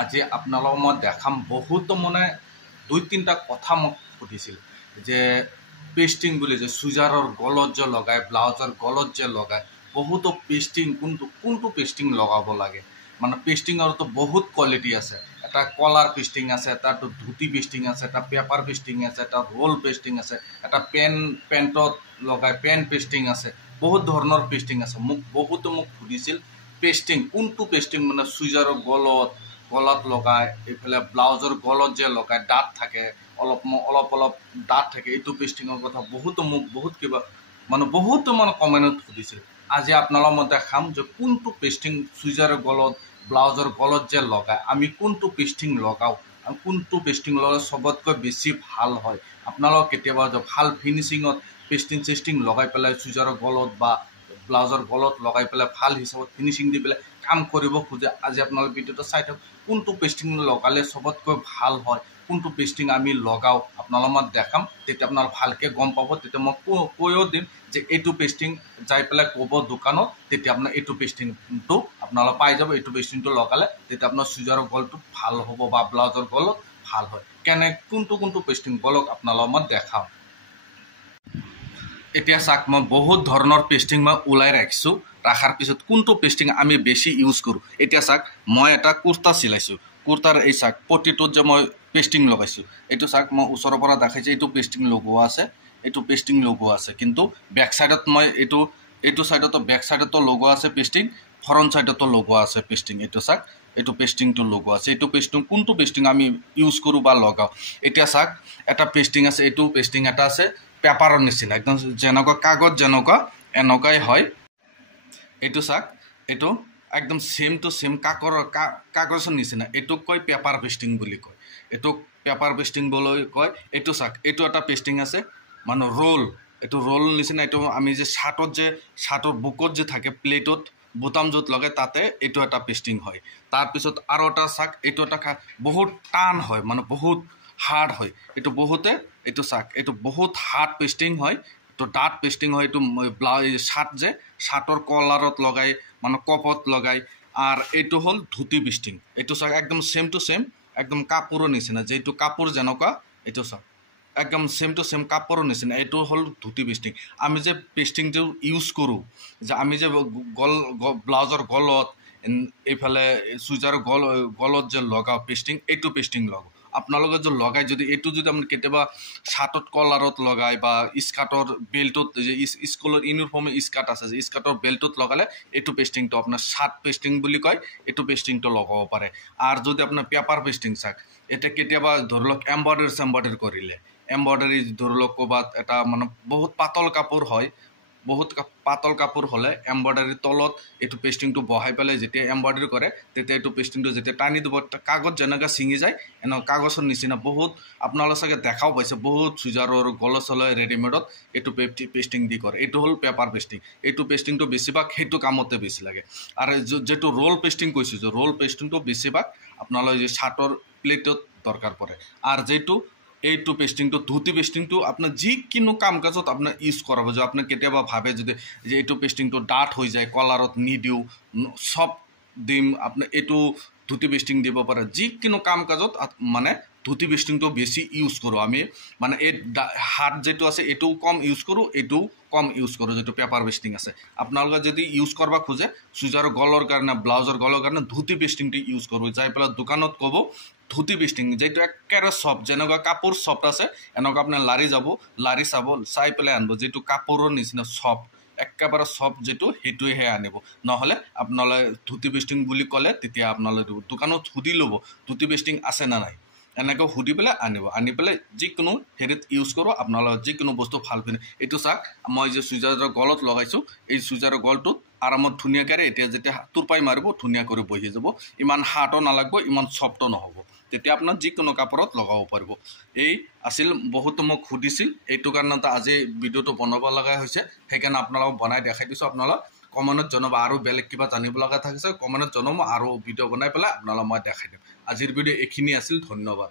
আজি আপোনালোকক মই দেখাম বহুত মানে 2-3টা কথা মোক সুধিছিল যে পেস্টিং বুলি যে সুজাৰৰ গলত যে লগায় ব্লাউজৰ গলত যে লগায় বহুতো পেস্টিং কোনটো পেস্টিং লগাব লাগে মানে পেস্টিংৰতো বহুত কোৱালিটি আছে এটা কলাৰ পেস্টিং আছে এটা ধুতি পেস্টিং আছে এটা পেপাৰ পেস্টিং আছে এটা ৰোল পেস্টিং আছে এটা পেণ্টত লগায় পেন পেস্টিং আছে বহুত ধৰণৰ পেস্টিং আছে মোক সুধিছিল পেস্টিং কোনটো পেস্টিং মানে সুজাৰৰ গলত লগায় এইফালে ব্লাউজৰ গলত যে লগায় ডাঠ থাকে অলপ ডাঠ থাকে এইটো পেস্টিংৰ কথা বহুত কিবা মানে কমেণ্টত সুধিছিল আজি আপোনালোকক মই দেখাম যে কোনটো পেস্টিং সুজাৰৰ গলত ব্লাউজৰ গলত যে লগায় আমি কোনটো পেস্টিং লগাওঁ আৰু কোনটো পেস্টিং লগালে সবতকৈ বেছি ভাল হয় আপোনালোক কেতিয়াবা যে ভাল ফিনিচিঙত পেস্টিং লগাই পেলাই সুজাৰৰ গলত বা ব্লাউজৰ গলত লগাই পেলাই ভাল হিচাপত ফিনিচিং দি পেলাই কাম কৰিব খোজে আজি আপোনালোক ভিডিঅ'টো চাই থাকক কোনটো পেস্টিং লগালে সবতকৈ ভাল হয় কোনটো পেস্টিং আমি লগাওঁ আপোনালোকক মই দেখাম তেতিয়া আপোনালোক ভালকৈ গম পাব তেতিয়া মই কৈও দিম যে এইটো পেস্টিং যাই পেলাই ক'ব দোকানত তেতিয়া আপোনাৰ এইটো পেস্টিংটো আপোনালোক পাই যাব এইটো পেস্টিংটো লগালে তেতিয়া আপোনাৰ সুজাৰৰ গলটো ভাল হ'ব বা ব্লাউজৰ গলত ভাল হয় কোনটো পেস্টিং বলক আপোনালোকক মই দেখাওঁ এতিয়া চাওক মই বহুত ধৰণৰ পেস্টিং মই ওলাই ৰাখিছোঁ ৰাখাৰ পিছত কোনটো পেস্টিং আমি বেছি ইউজ কৰোঁ এতিয়া চাওক মই এটা কুৰ্তা চিলাইছোঁ কুৰ্তাৰ এই চাওক পটিটোত যে মই পেস্টিং লগাইছোঁ এইটো চাওক মই ওচৰৰ পৰা দেখাইছোঁ এইটো পেস্টিং লগোৱা আছে কিন্তু বেক সাইডত মই এইটো সাইডতো বেক সাইডতো লগোৱা আছে পেস্টিং ফ্ৰণ্ট সাইডতো লগোৱা আছে পেস্টিং এইটো চাওক এইটো পেস্টিংটো লগোৱা আছে এইটো পেস্টিং কোনটো পেস্টিং আমি ইউজ কৰোঁ বা লগাওঁ এতিয়া চাওক এটা পেস্টিং আছে এইটো পেস্টিং এটা আছে পেপাৰৰ নিচিনা একদম যেনেকুৱা কাগজ যেনেকুৱা এনেকুৱাই হয় এইটো চাওক এইটো একদম সেম টু সেম কাগজৰ নিচিনা এইটোক কয় পেপাৰ পেস্টিং বুলি কয় এইটোক পেপাৰ পেস্টিং বুলি কয় এইটো চাওক এইটো এটা পেস্টিং আছে মানে এইটো ৰোল নিচিনা এইটো আমি যে শাৰ্টৰ বুকত যে থাকে প্লেটত বুটাম য'ত লগাই তাতে এইটো এটা পেস্টিং হয় তাৰপিছত আৰু এটা চাওক এইটো এটা বহুত টান হয় মানে বহুত হাৰ্ড হয় এইটো চাওক এইটো বহুত হাৰ্ড পেস্টিং হয় তো ডাঠ পেস্টিং হয় এইটো শাৰ্টৰ কলাৰত লগাই মানে কপত লগাই আর এইটো হল ধুতি পেস্টিং এইটো চাওক একদম সেম টু সেম একদম কাপোৰৰ নিচিনা যেটো কাপোৰ যেনেকুৱা এইটো চাওক একদম সেম টু সেম কাপোৰৰ নিচিনা এইটো হল ধুতি পেস্টিং আমি যে পেস্টিংটো ইউজ কৰোঁ যে আমি যে ব্লাউজৰ গলত এইফালে সুজাৰৰ গলত যে লগাওঁ পেস্টিং এইটো পেস্টিং লগাওঁ আপোনালোকে যে লগাই যদি এইটো যদি আপুনি কেতিয়াবা শাৰ্টত কলাৰত লগাই বা স্কাৰ্টৰ বেল্টত যে স্কুলৰ ইউনিফৰ্ম স্কাৰ্ট আছে যে স্কাৰ্টৰ বেল্টত লগালে এইটো পেস্টিংটো আপোনাৰ শাৰ্ট পেস্টিং বুলি কয় এইটো পেস্টিংটো লগাব পাৰে আৰু যদি আপোনাৰ পেপাৰ পেস্টিং চাওক এটা কেতিয়াবা ধৰলক এমব্ৰইডাৰী কৰিলে এমব্ৰইডাৰী ধৰলক ক'ৰবাত এটা মানে বহুত পাতল কাপোৰ হয় বহুত পাতল কাপোৰ হলে এমব্ৰইডাৰীৰ তলত এইটো পেস্টিংটো বহাই পেলাই যেতিয়া এমব্ৰইডাৰী কৰে তেতিয়া এইটো পেস্টিংটো যেতিয়া টানি দিব কাগজ যেনেকৈ ছিঙি যায় এনে কাগজৰ নিচিনা বহুত আপোনালোকে চাগে দেখাও পাইছে বহুত সুজাৰৰ গলচলৈ ৰেডিমেডত এইটো পেস্টিং দি কৰে এইটো হ'ল পেপাৰ পেস্টিং এইটো পেস্টিংটো বেছিভাগ সেইটো কামতে বেছি লাগে আৰু যেটো ৰোল পেস্টিং কৈছোঁ যে ৰোল পেস্টিংটো বেছিভাগ আপোনালোকে যে শাৰ্টৰ প্লেটত দৰকাৰ পৰে আৰু যেটো এইটো পেস্টিংটো ধুতি পেস্টিংটো আপোনাৰ যিকোনো কাম কাজত আপোনাৰ ইউজ কৰাব যে আপুনি কেতিয়াবা ভাবে যদি যে এইটো পেস্টিংটো ডাঠ হৈ যায় কলাৰত নিদিওঁ সব দিম আপুনি এইটো ধুতি পেস্টিং দিব পাৰে যিকোনো কাম কাজত মানে ধুতি পেস্টিংটো বেছি ইউজ কৰোঁ আমি মানে এই হাৰ্ড যেটো আছে এইটো কম ইউজ কৰোঁ এইটো কম ইউজ কৰোঁ যেটো পেপাৰ পেস্টিং আছে আপোনালোকে যদি ইউজ কৰিব খোজে সুজাৰৰ গলৰ কাৰণে ব্লাউজৰ গলৰ কাৰণে ধুতি পেস্টিংটো ইউজ কৰোঁ যাই পেলাই দোকানত ক'ব ধুতি পেস্টিং যেটো একেবাৰে সফট যেনেকুৱা কাপোৰ সফট আছে এনেকুৱা আপুনি লাৰি চাব চাই পেলাই আনিব যেটো কাপোৰৰ নিচিনা সফট একেবাৰে সফট যেটো সেইটোহে আনিব নহলে আপোনালোকে ধুতি পেস্টিং বুলি ক'লে তেতিয়া আপোনালোকে দোকানত সুধি ল'ব ধুতি পেস্টিং আছে না নাই এনেকৈ সুধি পেলাই আনি পেলাই যিকোনো হেৰিত ইউজ কৰোঁ আপোনালোকে যিকোনো বস্তু ভাল পিনে এইটো চাওক মই যে সুজাৰৰ গলত লগাইছোঁ এই সুজাৰৰ গলটোত আৰামত ধুনীয়াকৈ এতিয়া যেতিয়া তুৰপাই মাৰিব ধুনীয়া কৰি বহি যাব ইমান হাৰ্ডো নালাগিব ইমান সফটো নহ'ব তেতিয়া আপোনাৰ যিকোনো কাপোৰত লগাব পাৰিব এই আছিল বহুত মোক সুধিছিল এইটো কাৰণতে আজি ভিডিঅ'টো বনাব লগা হৈছে সেইকাৰণে আপোনালোকক বনাই দেখাই দিছোঁ আপোনালোক কমেণ্টত জনাব আৰু বেলেগ কিবা জানিব লগা থাকিছে কমেণ্টত জনাব আৰু ভিডিঅ' বনাই পেলাই আপোনালোকক মই দেখাই দিম আজিৰ ভিডিঅ' এইখিনি আছিল ধন্যবাদ